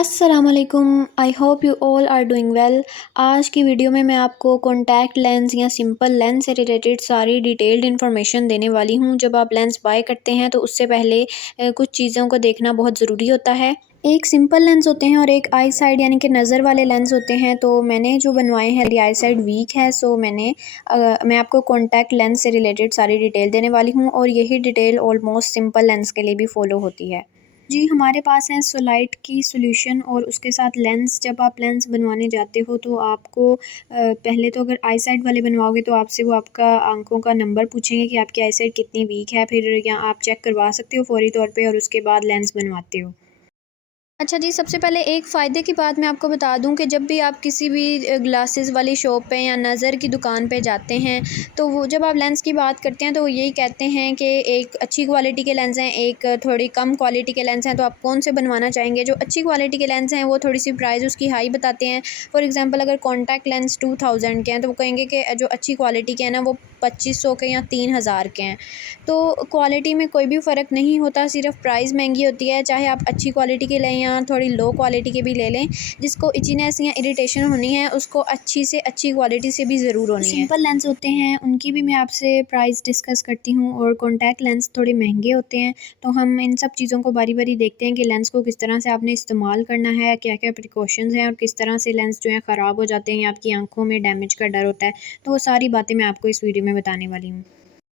अस्सलामुअलैकुम। I hope you all are doing well. आज की वीडियो में मैं आपको कॉन्टैक्ट लेंस या सिंपल लेंस से रिलेटेड सारी डिटेल्ड इन्फॉर्मेशन देने वाली हूँ। जब आप लेंस बाय करते हैं तो उससे पहले कुछ चीज़ों को देखना बहुत ज़रूरी होता है। एक सिंपल लेंस होते हैं और एक आई साइड यानी कि नज़र वाले लेंस होते हैं। तो मैंने जो बनवाए हैं, मेरी आई साइड वीक है, सो मैं आपको कॉन्टैक्ट लेंस से रिलेटेड सारी डिटेल देने वाली हूँ और यही डिटेल ऑलमोस्ट सिंपल लेंस के लिए भी फॉलो होती है। जी, हमारे पास है सोलाइट की सॉल्यूशन और उसके साथ लेंस। जब आप लेंस बनवाने जाते हो तो आपको पहले तो अगर आई साइट वाले बनवाओगे तो आपसे वो आपका आंखों का नंबर पूछेंगे कि आपकी आई साइट कितनी वीक है, फिर या आप चेक करवा सकते हो फौरी तौर पे और उसके बाद लेंस बनवाते हो। अच्छा जी, सबसे पहले एक फ़ायदे की बात मैं आपको बता दूं कि जब भी आप किसी भी ग्लासेस वाली शॉप पे या नज़र की दुकान पे जाते हैं, तो वो जब आप लेंस की बात करते हैं तो वो यही कहते हैं कि एक अच्छी क्वालिटी के लेंस हैं, एक थोड़ी कम क्वालिटी के लेंस हैं। तो आप कौन से बनवाना चाहेंगे? जो अच्छी क्वालिटी के लेंस हैं वो थोड़ी सी प्राइस उसकी हाई बताते हैं। फॉर एग्ज़ाम्पल, अगर कॉन्टैक्ट लेंस 2000 के हैं तो वो कहेंगे कि जो अच्छी क्वालिटी के हैं ना वो 2500 के या 3000 के हैं। तो क्वालिटी में कोई भी फ़र्क नहीं होता, सिर्फ प्राइस महंगी होती है। चाहे आप अच्छी क्वालिटी के लें या थोड़ी लो क्वालिटी के भी ले लें, जिसको इचीनेस या इरिटेशन होनी है उसको अच्छी से अच्छी क्वालिटी से भी ज़रूर होनी है। सिंपल लेंस होते हैं उनकी भी मैं आपसे प्राइस डिस्कस करती हूँ और कॉन्टैक्ट लेंस थोड़े महंगे होते हैं। तो हम इन सब चीज़ों को बारी बारी देखते हैं कि लेंस को किस तरह से आपने इस्तेमाल करना है, क्या क्या प्रिकॉशंस हैं और किस तरह से लेंस जो है ख़राब हो जाते हैं या आपकी आंखों में डैमेज का डर होता है। तो वो सारी बातें मैं आपको इस वीडियो में बताने वाली हूँ।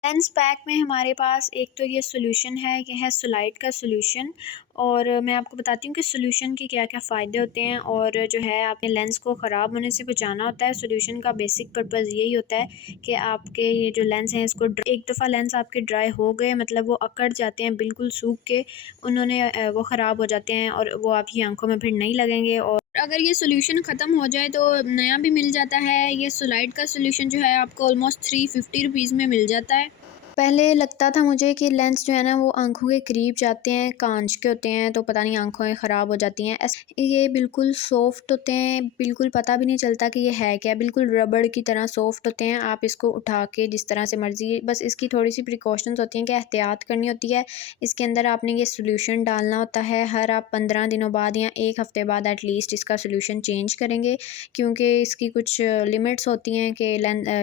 लेंस पैक में हमारे पास एक तो ये सॉल्यूशन है, ये है सोलाइट का सॉल्यूशन। और मैं आपको बताती हूँ कि सॉल्यूशन के क्या क्या फ़ायदे होते हैं और जो है आपने लेंस को ख़राब होने से बचाना होता है। सॉल्यूशन का बेसिक पर्पज़ यही होता है कि आपके ये जो लेंस हैं इसको एक दफ़ा लेंस आपके ड्राई हो गए, मतलब वो अकड़ जाते हैं, बिल्कुल सूख के वो ख़राब हो जाते हैं और वो आपकी आंखों में फिर नहीं लगेंगे। और अगर ये सॉल्यूशन ख़त्म हो जाए तो नया भी मिल जाता है। ये सोलाइट का सॉल्यूशन जो है आपको ऑलमोस्ट 350 रुपीज़ में मिल जाता है। पहले लगता था मुझे कि लेंस जो है ना वो आँखों के करीब जाते हैं, काँच के होते हैं, तो पता नहीं आँखें ख़राब हो जाती हैं। ये बिल्कुल सॉफ्ट होते हैं, बिल्कुल पता भी नहीं चलता कि ये है क्या, बिल्कुल रबड़ की तरह सॉफ्ट होते हैं। आप इसको उठा के जिस तरह से मर्ज़ी, बस इसकी थोड़ी-सी प्रिकॉशंस होती हैं कि एहतियात करनी होती है। इसके अंदर आपने ये सॉल्यूशन डालना होता है। हर आप 15 दिनों बाद या 1 हफ़्ते बाद एटलीस्ट इसका सॉल्यूशन चेंज करेंगे, क्योंकि इसकी कुछ लिमिट्स होती हैं कि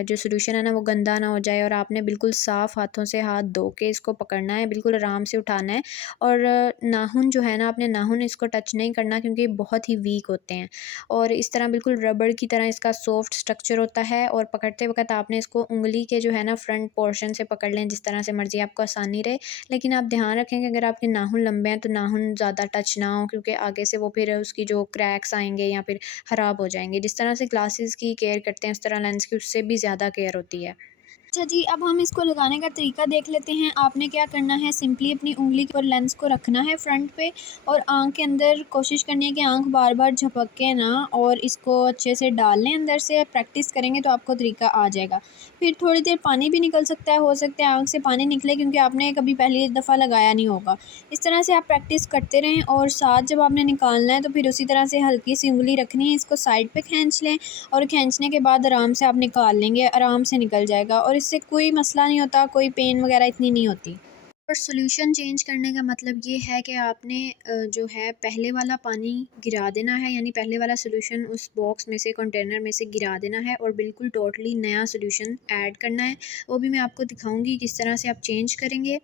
जो सॉल्यूशन है ना वो गंदा ना हो जाए। और आपने बिल्कुल साफ़ हाथों से हाथ धो के इसको पकड़ना है, बिल्कुल आराम से उठाना है। और नाखून जो है ना, आपने नाखून इसको टच नहीं करना क्योंकि बहुत ही वीक होते हैं। और इस तरह बिल्कुल रबड़ की तरह इसका सॉफ्ट स्ट्रक्चर होता है और पकड़ते वक़्त आपने इसको उँगली के जो है ना फ्रंट पोर्शन से पकड़ लें, जिस तरह से मर्ज़ी आपको आसानी रहे। लेकिन आप ध्यान रखें कि अगर आपके नाखून लंबे हैं तो नाखून ज़्यादा टच ना हो, क्योंकि आगे से वो फिर उसकी जो क्रैक्स आएँगे या फिर ख़राब हो जाएँगे। जिस तरह से ग्लासेस की केयर करते हैं उस तरह लेंस की उससे भी ज़्यादा केयर होती है। अच्छा जी, अब हम इसको लगाने का तरीका देख लेते हैं। आपने क्या करना है, सिंपली अपनी उँगली पर लेंस को रखना है फ्रंट पे और आँख के अंदर कोशिश करनी है कि आँख बार-बार झपके ना और इसको अच्छे से डाल लें अंदर से। प्रैक्टिस करेंगे तो आपको तरीका आ जाएगा। फिर थोड़ी देर पानी भी निकल सकता है, हो सकता है आँख से पानी निकले क्योंकि आपने कभी पहली दफ़ा लगाया नहीं होगा। इस तरह से आप प्रैक्टिस करते रहें और साथ जब आपने निकालना है तो फिर उसी तरह से हल्की सी उँगली रखनी है, इसको साइड पे खींच लें और खींचने के बाद आराम से आप निकाल लेंगे, आराम से निकल जाएगा और इससे कोई मसला नहीं होता, कोई पेन वगैरह इतनी नहीं होती। और सॉल्यूशन चेंज करने का मतलब ये है कि आपने जो है पहले वाला पानी गिरा देना है, यानी पहले वाला सॉल्यूशन उस बॉक्स में से, कंटेनर में से गिरा देना है और बिल्कुल टोटली नया सॉल्यूशन ऐड करना है। वो भी मैं आपको दिखाऊंगी किस तरह से आप चेंज करेंगे।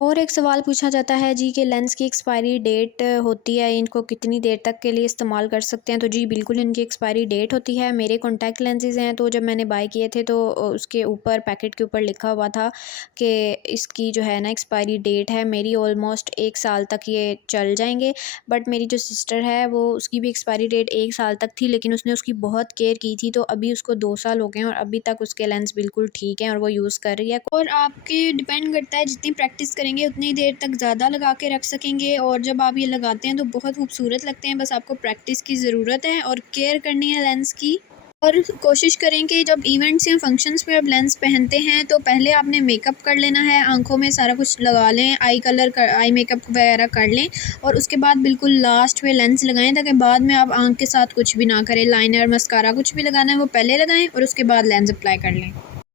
और एक सवाल पूछा जाता है जी कि लेंस की एक्सपायरी डेट होती है, इनको कितनी देर तक के लिए इस्तेमाल कर सकते हैं? तो जी बिल्कुल इनकी एक्सपायरी डेट होती है। मेरे कॉन्टैक्ट लेंसेज हैं तो जब मैंने बाय किए थे तो उसके ऊपर, पैकेट के ऊपर लिखा हुआ था कि इसकी जो है ना एक्सपायरी डेट है। मेरी ऑलमोस्ट 1 साल तक ये चल जाएंगे। बट मेरी जो सिस्टर है वो, उसकी भी एक्सपायरी डेट 1 साल तक थी, लेकिन उसने उसकी बहुत केयर की थी तो अभी उसको 2 साल हो गए हैं और अभी तक उसके लेंस बिल्कुल ठीक हैं और वो यूज़ कर रही है। और आपके डिपेंड करता है, जितनी प्रैक्टिस करेंगे उतनी देर तक ज़्यादा लगा के रख सकेंगे। और जब आप ये लगाते हैं तो बहुत खूबसूरत लगते हैं। बस आपको प्रैक्टिस की ज़रूरत है और केयर करनी है लेंस की। और कोशिश करें कि जब इवेंट्स या फंक्शंस पे आप लेंस पहनते हैं तो पहले आपने मेकअप कर लेना है, आंखों में सारा कुछ लगा लें, आई मेकअप वगैरह कर लें और उसके बाद बिल्कुल लास्ट में लेंस लगाएं, ताकि बाद में आप आंख के साथ कुछ भी ना करें। लाइनर, मस्कारा कुछ भी लगाना है वो पहले लगाएं और उसके बाद लेंस अप्लाई कर लें।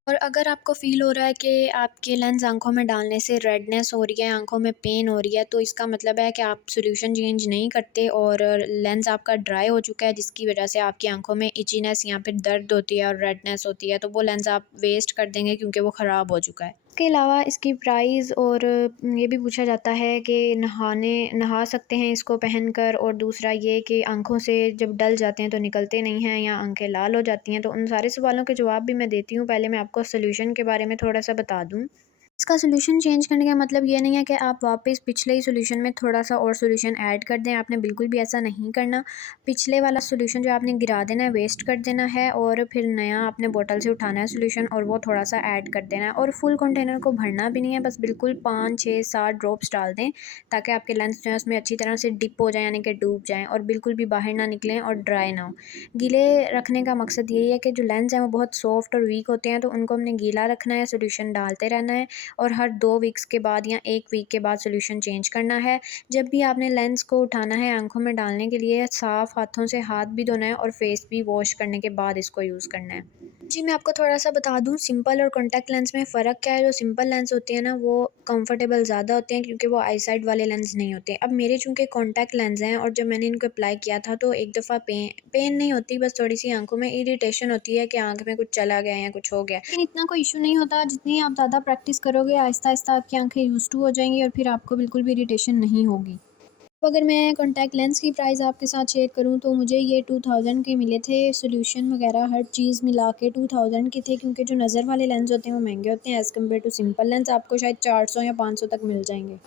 और अगर आपको फ़ील हो रहा है कि आपके लेंस आँखों में डालने से रेडनेस हो रही है, आँखों में पेन हो रही है, तो इसका मतलब है कि आप सॉल्यूशन चेंज नहीं करते और लेंस आपका ड्राई हो चुका है, जिसकी वजह से आपकी आँखों में इचीनेस या फिर दर्द होती है और रेडनेस होती है, तो वो लेंस आप वेस्ट कर देंगे क्योंकि वो ख़राब हो चुका है। इसके अलावा इसकी प्राइस और ये भी पूछा जाता है कि नहा सकते हैं इसको पहनकर, और दूसरा ये कि आँखों से जब डल जाते हैं तो निकलते नहीं हैं या आँखें लाल हो जाती हैं। तो उन सारे सवालों के जवाब भी मैं देती हूँ। पहले मैं आपको सॉल्यूशन के बारे में थोड़ा-सा बता दूँ। इसका सॉल्यूशन चेंज करने का मतलब ये नहीं है कि आप वापस पिछले ही सॉल्यूशन में थोड़ा-सा और सॉल्यूशन ऐड कर दें, आपने बिल्कुल भी ऐसा नहीं करना। पिछले वाला सॉल्यूशन जो आपने गिरा देना है, वेस्ट कर देना है और फिर नया आपने बोतल से उठाना है सॉल्यूशन और वो थोड़ा-सा ऐड कर देना है, और फुल कंटेनर को भरना भी नहीं है, बस बिल्कुल 5, 6, 7 ड्रॉप्स डाल दें ताकि आपके लेंस जो है उसमें अच्छी तरह से डिप हो जाएँ, यानी कि डूब जाएँ और बिल्कुल भी बाहर ना निकलें और ड्राई ना हो। गीले रखने का मकसद यही है कि जो लेंस हैं वो बहुत सॉफ्ट और वीक होते हैं, तो उनको हमने गीला रखना है, सॉल्यूशन डालते रहना है और हर 2 वीक्स के बाद या 1 वीक के बाद सॉल्यूशन चेंज करना है। जब भी आपने लेंस को उठाना है आँखों में डालने के लिए, साफ़ हाथों से हाथ भी धोना है और फेस भी वॉश करने के बाद इसको यूज़ करना है। जी, मैं आपको थोड़ा-सा बता दूँ सिंपल और कॉन्टैक्ट लेंस में फ़र्क क्या है। जो सिंपल लेंस होते हैं ना, वो कंफर्टेबल ज़्यादा होते हैं क्योंकि वो आई साइड वाले लेंस नहीं होते। अब मेरे चूँकि कॉन्टैक्ट लेंस हैं और जब मैंने इनको अप्लाई किया था तो एक दफ़ा पेन नहीं होती, बस थोड़ी-सी आँखों में इरिटेशन होती है कि आँख में कुछ चला गया या कुछ हो गया। लेकिन इतना कोई इश्यू नहीं होता, जितनी आप ज़्यादा प्रैक्टिस करोगे आहिस्ता-आहिस्ता आपकी आँखें यूज़्ड टू हो जाएँगी और फिर आपको बिल्कुल भी इरिटेशन नहीं होगी। तो अगर मैं कॉन्टैक्ट लेंस की प्राइस आपके साथ शेयर करूँ तो मुझे ये 2000 के मिले थे, सॉल्यूशन वगैरह हर चीज़ मिला के 2000 के थे, क्योंकि जो नज़र वाले लेंस होते हैं वो महंगे होते हैं as compare to simple lens, आपको शायद 400 या 500 तक मिल जाएँगे।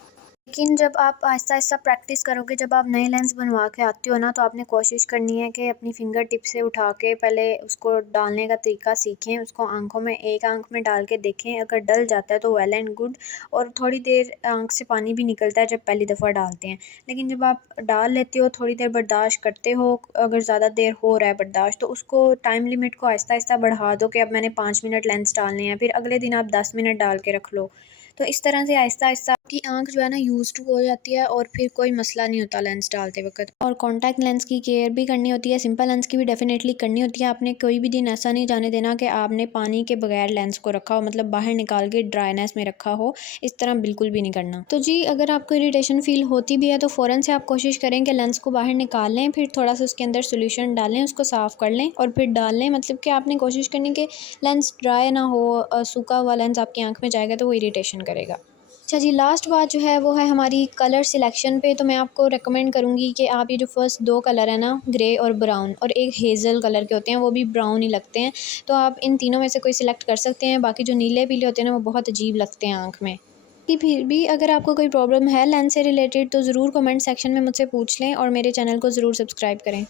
लेकिन जब आप आहिस्ता-आहिस्ता प्रैक्टिस करोगे, जब आप नए लेंस बनवा के आते हो ना, तो आपने कोशिश करनी है कि अपनी फिंगर टिप से उठा के पहले उसको डालने का तरीका सीखें, उसको आँखों में एक आँख में डाल के देखें, अगर डल जाता है तो वेल एंड गुड, और थोड़ी देर आँख से पानी भी निकलता है जब पहली दफ़ा डालते हैं। लेकिन जब आप डाल लेते हो, थोड़ी देर बर्दाश्त करते हो, अगर ज़्यादा देर हो रहा है बर्दाश्त, तो उसको टाइम लिमिट को आहिस्ता-आहिस्ता बढ़ा दो कि अब मैंने 5 मिनट लेंस डालने हैं, फिर अगले दिन आप 10 मिनट डाल के रख लो। तो इस तरह से आहिस्ता-आहिस्ता आपकी आँख जो है ना यूज़्ड टू हो जाती है और फिर कोई मसला नहीं होता लेंस डालते वक़्त। और कॉन्टैक्ट लेंस की केयर भी करनी होती है, सिंपल लेंस की भी डेफ़िनेटली करनी होती है। आपने कोई भी दिन ऐसा नहीं जाने देना कि आपने पानी के बगैर लेंस को रखा हो, मतलब बाहर निकाल के ड्राईनेस में रखा हो, इस तरह बिल्कुल भी नहीं करना। तो जी, अगर आपको इरिटेशन फ़ील होती भी है तो फ़ौरन से आप कोशिश करें कि लेंस को बाहर निकाल लें, फिर थोड़ा-सा उसके अंदर सॉल्यूशन डालें, उसको साफ़ कर लें और फिर डाल लें। मतलब कि आपने कोशिश करनी कि लेंस ड्राई ना हो, सूखा हुआ लेंस आपकी आँख में जाएगा तो वो इरिटेशन करेगा। अच्छा जी, लास्ट बात जो है वो है हमारी कलर सिलेक्शन पे। तो मैं आपको रेकमेंड करूँगी कि आप ये जो फर्स्ट 2 कलर हैं ना, ग्रे और ब्राउन, और एक हेज़ल कलर के होते हैं, वो भी ब्राउन ही लगते हैं, तो आप इन तीनों में से कोई सिलेक्ट कर सकते हैं। बाकी जो नीले-पीले होते हैं ना, वो बहुत अजीब लगते हैं आँख में। कि फिर भी अगर आपको कोई प्रॉब्लम है लेंस से रिलेटेड तो ज़रूर कमेंट सेक्शन में मुझसे पूछ लें और मेरे चैनल को ज़रूर सब्सक्राइब करें।